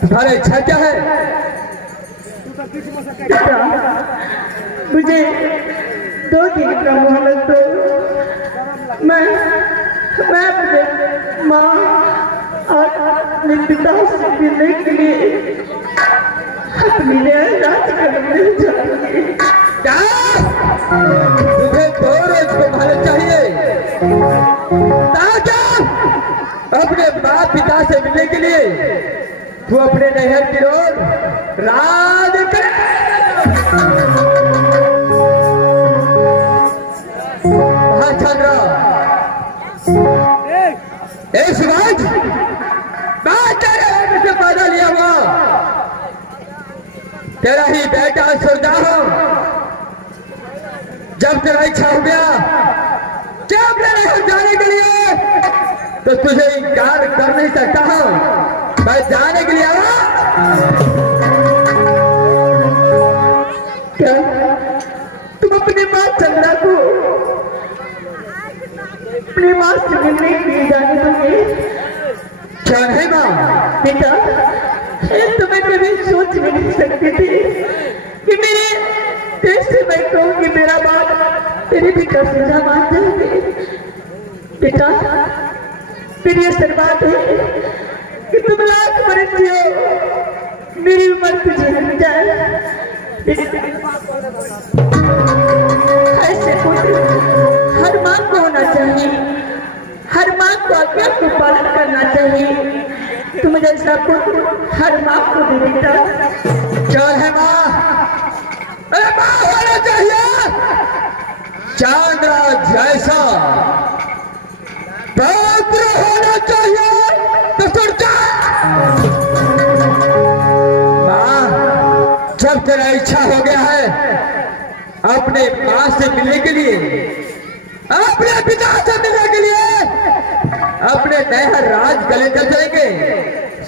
तुम्हारा इच्छा क्या है? मुझे 2 दिन का मोहलत दो। मैं अपने माँ और अपने पिता से मिलने के लिए अपनी राजगढ़ में जाऊंगी। क्या तुझे 2 रोज को मोहलत चाहिए? अपने माँ पिता से मिलने के लिए तू अपने नहर की ओर राज कर। महाचंद्र शिवाज, मैं तेरे बेटे से पैदा लिया हुआ तेरा ही बेटा सुरदा हूं। जब तेरा इच्छा हो गया जब मेरे घर जाने के लिए तो तुझे इनकार कर नहीं सकता हूं। मैं जाने के लिए आया। क्या तुम अपनी माँ चंद्रा को अपनी माँ से मिलने के लिए जाने दोगे? क्या नहीं माँ? बेटा, तो मैं कभी सोच भी नहीं सकती थी कि मेरे देश से मैं कहूँगी मेरा बाप तेरे पिता से ना मान जाएंगे। बेटा, फिर ये सर बात है कि तुम लाख बरस जियो, मेरी उम्र तुझे मिल जाए। ऐसे हर माँ को होना चाहिए, हर माँ को आज्ञा को पालन करना चाहिए। तुम जैसा पुत्र हर माँ को दे बेटा। क्या है माँ? अरे माँ होना चाहिए चंद्रा जैसा पवित्र होना चाहिए। तो सुन जा माँ, जब तेरा इच्छा हो गया है अपने माँ से मिलने के लिए, अपने पिता से मिलने के लिए अपने नहर राज गले चल जाएंगे।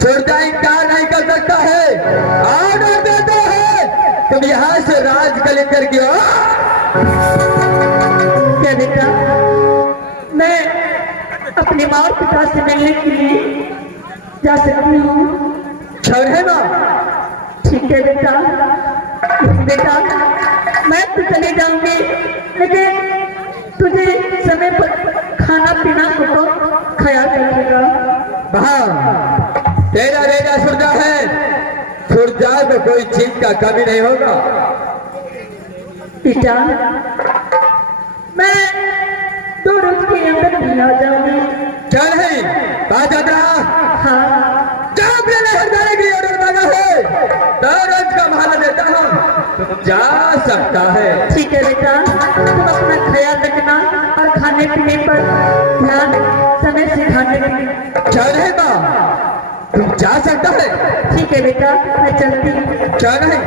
सुरजा इनकार नहीं कर सकता है, ऑर्डर देता है तुम यहाँ से राज गले करके आओ। क्या बेटा, मैं अपने माँ और पिता से मिलने के लिए जा सकती हूँ? है ना? ठीक है बेटा। बेटा, मैं तो चले जाऊंगी, लेकिन तुझे समय पर कोई चीज का कमी नहीं होगा। पिता, मैं 2 रोज के अंदर भी आ जाऊंगी। क्या नहीं बात यात्रा? हाँ, जब अपने नहर जाने के लिए ऑर्डर मांगा है 2 रोज का माला देता हूँ, तुम जा सकता है। ठीक है बेटा, तुम अपना ख्याल रखना और खाने पीने पर ध्यान समय से खाने पीने। क्या नहीं बा तुम जा सकता है। ठीक है बेटा, मैं चलती हूँ। क्या नहीं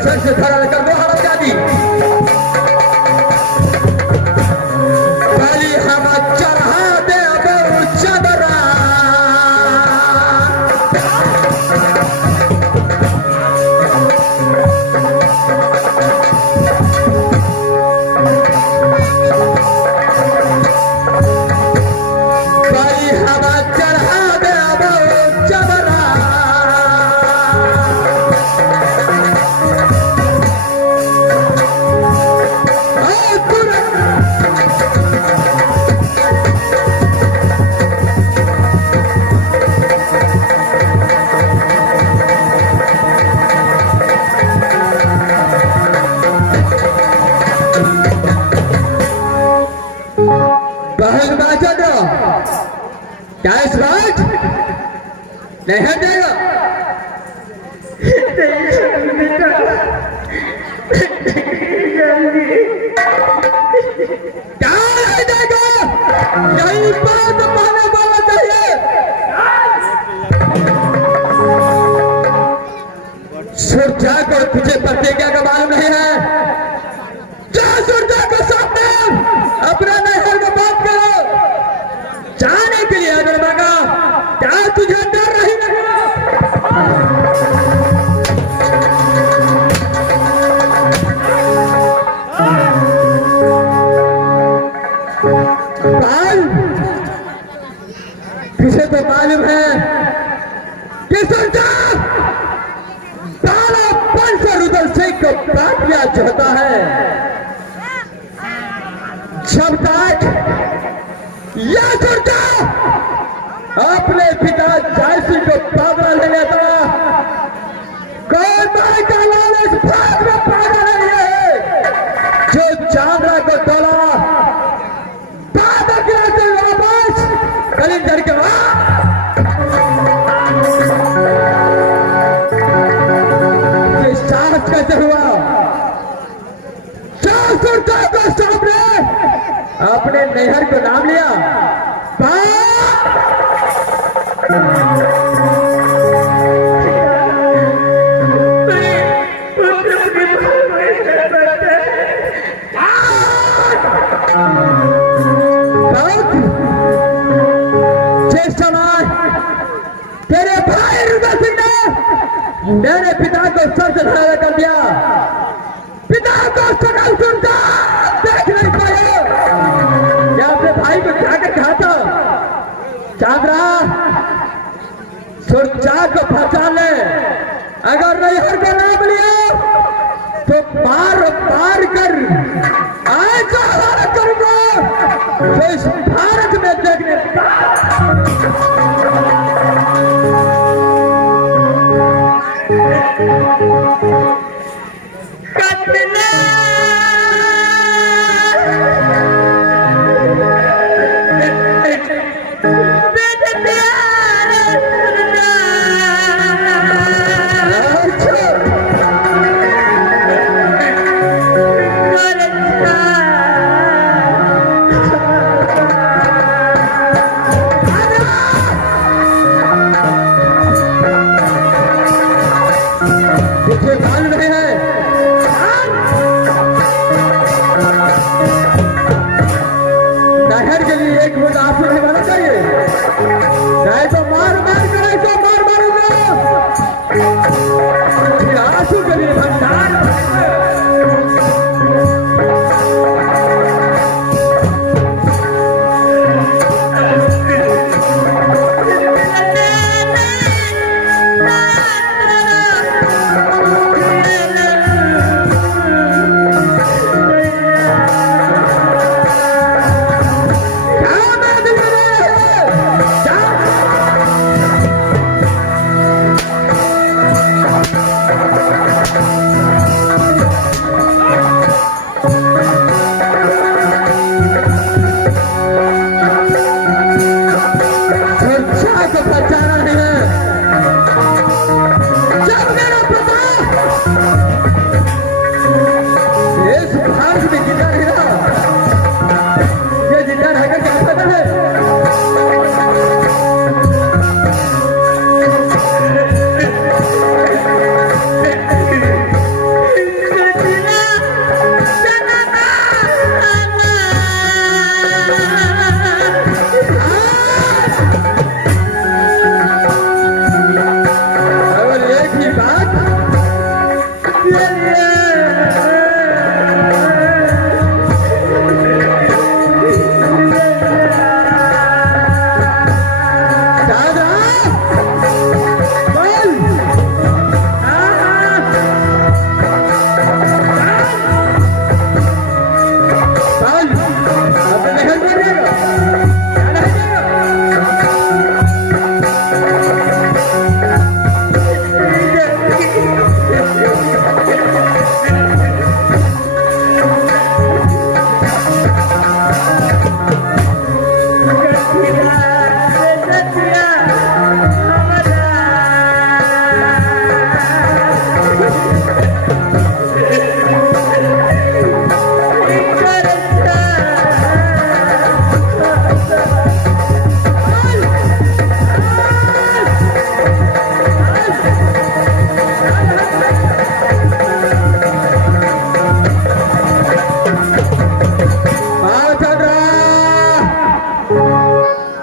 सर से खड़ा कर दो हमारी दादी। पहली हम चढ़ा दे अब चदरा पहली हम चढ़ा दे अब चदरा बहन बाजा दो क्या इस बात नहीं हटेगा। क्या नहीं देगा यही बात मानने वाला चाहिए। सुरजा को पीछे पत्ते क्या का मालूम नहीं है। जा सुरजा के सामने अपना नहर में बात करो जाने के लिए अगर मांगा क्या तुझे डर नहीं लगेगा। किसे तो मालूम है कि सरकार 12 से रुदल सिंह को काटना चाहता है। जब तक यह सरकार अपने पिता जयसिंह को पागल ले लेता, कोई माई का लालच भाग में पागल नहीं है, जो चांद्रा को तोला बाबा गिराते वापस कलिंदर के ये साहस कैसे हुआ? सुरता को सामने अपने नैहर को नाम लिया। तेरे भाई रुद्र सिंह ने मेरे पिता को सबसे ज्यादा कर दिया। पिता को सकल सुनता देख नहीं पाए। क्या अपने भाई को जाकर कहा था, चांद्रा सुरचार को पहचान ले, अगर नैहर का नाम लिया तो मार मार कर ऐसा हालत करूंगा जो इस भारत में देखने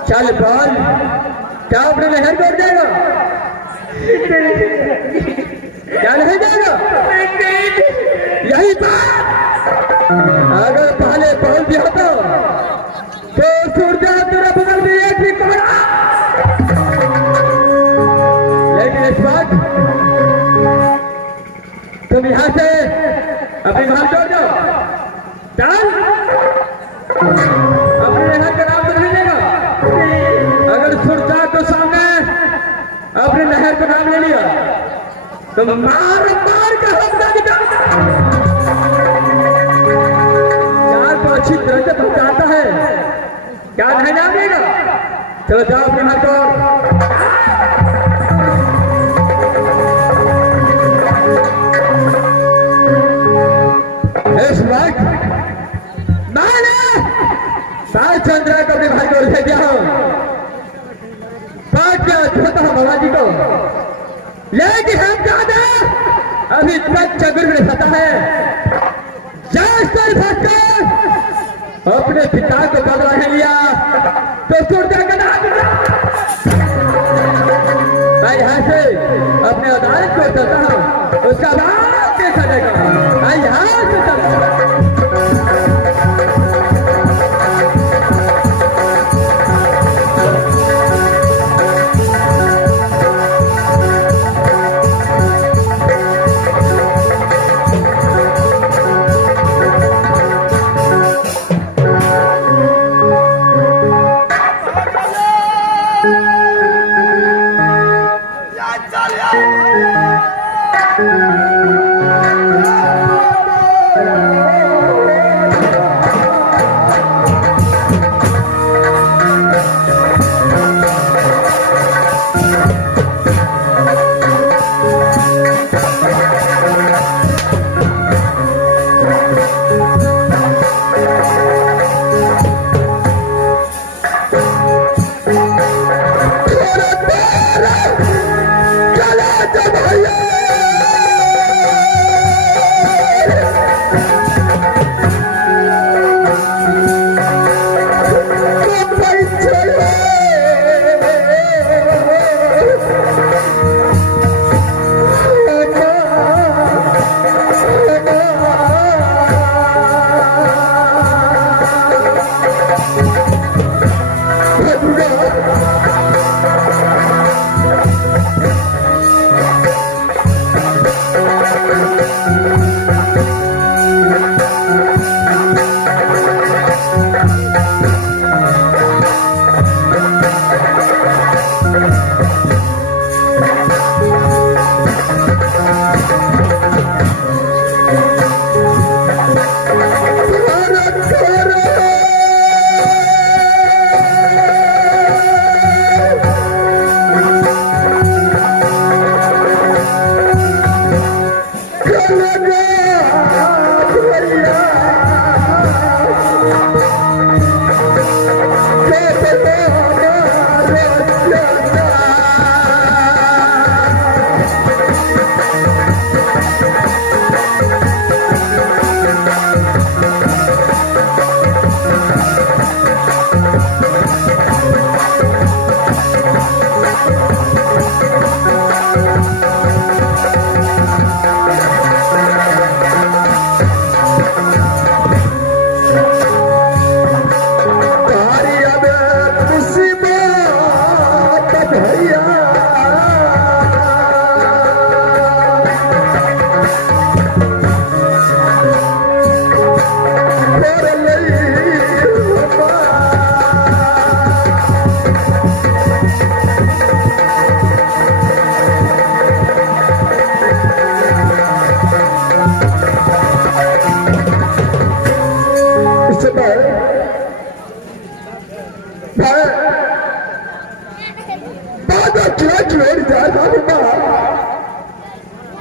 चल बोल, क्या अपने नहर कर देगा? क्या नहीं देगा? यही बात अगर पहले बोल दिया तो सूर्य तेरे बगल में एक भी कोड़ा, लेकिन इस बात तुम यहां से अपनी बात छोड़ दो। चल, अपने नहर का नाम तो नहीं देगा। अगर सुरचार तो मार मार कर हमका निकालता यार तो अच्छी तरह से पहुंचाता है क्या नहीं जानेगा चलो जाओ अपने हाथ को इस वक्त मैंने साल चंद्र को अपने भाई को ले गया हूं पाठ के छोटा बाबा जी को लेकिन हम ज्यादा अभी तक चक्र में फंसा है जैसे फंसकर अपने पिता को बदला है लिया तो सूर्य का नाम मैं यहाँ से अपने अदालत को चलता हूँ उसका बाद देखा जाएगा मैं यहाँ से चलता हूँ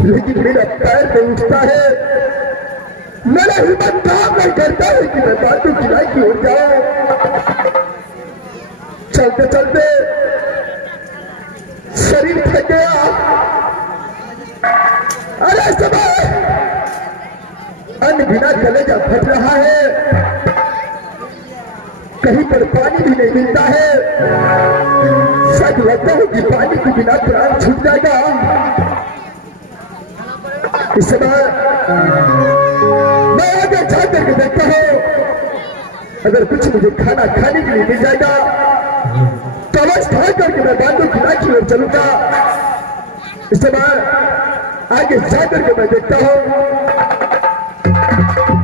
लेकिन मेरा पैर नहीं उठता है, मेरा हिम्मत काम नहीं करता है कि मैं बातों किराए की ओर जाऊं। चलते चलते शरीर थक गया। अरे समय अन्न बिना कलेजा फट रहा है, कहीं पर पानी भी नहीं मिलता है। सच लगता है कि पानी के बिना प्राण छूट जाएगा। इस समय मैं आगे जाकर के देखता हूं, अगर कुछ मुझे खाना खाने के लिए मिल जाएगा तो अवस्था करके मैं बांधो खिला की ओर चलूंगा। इस समय आगे जाकर के मैं देखता हूं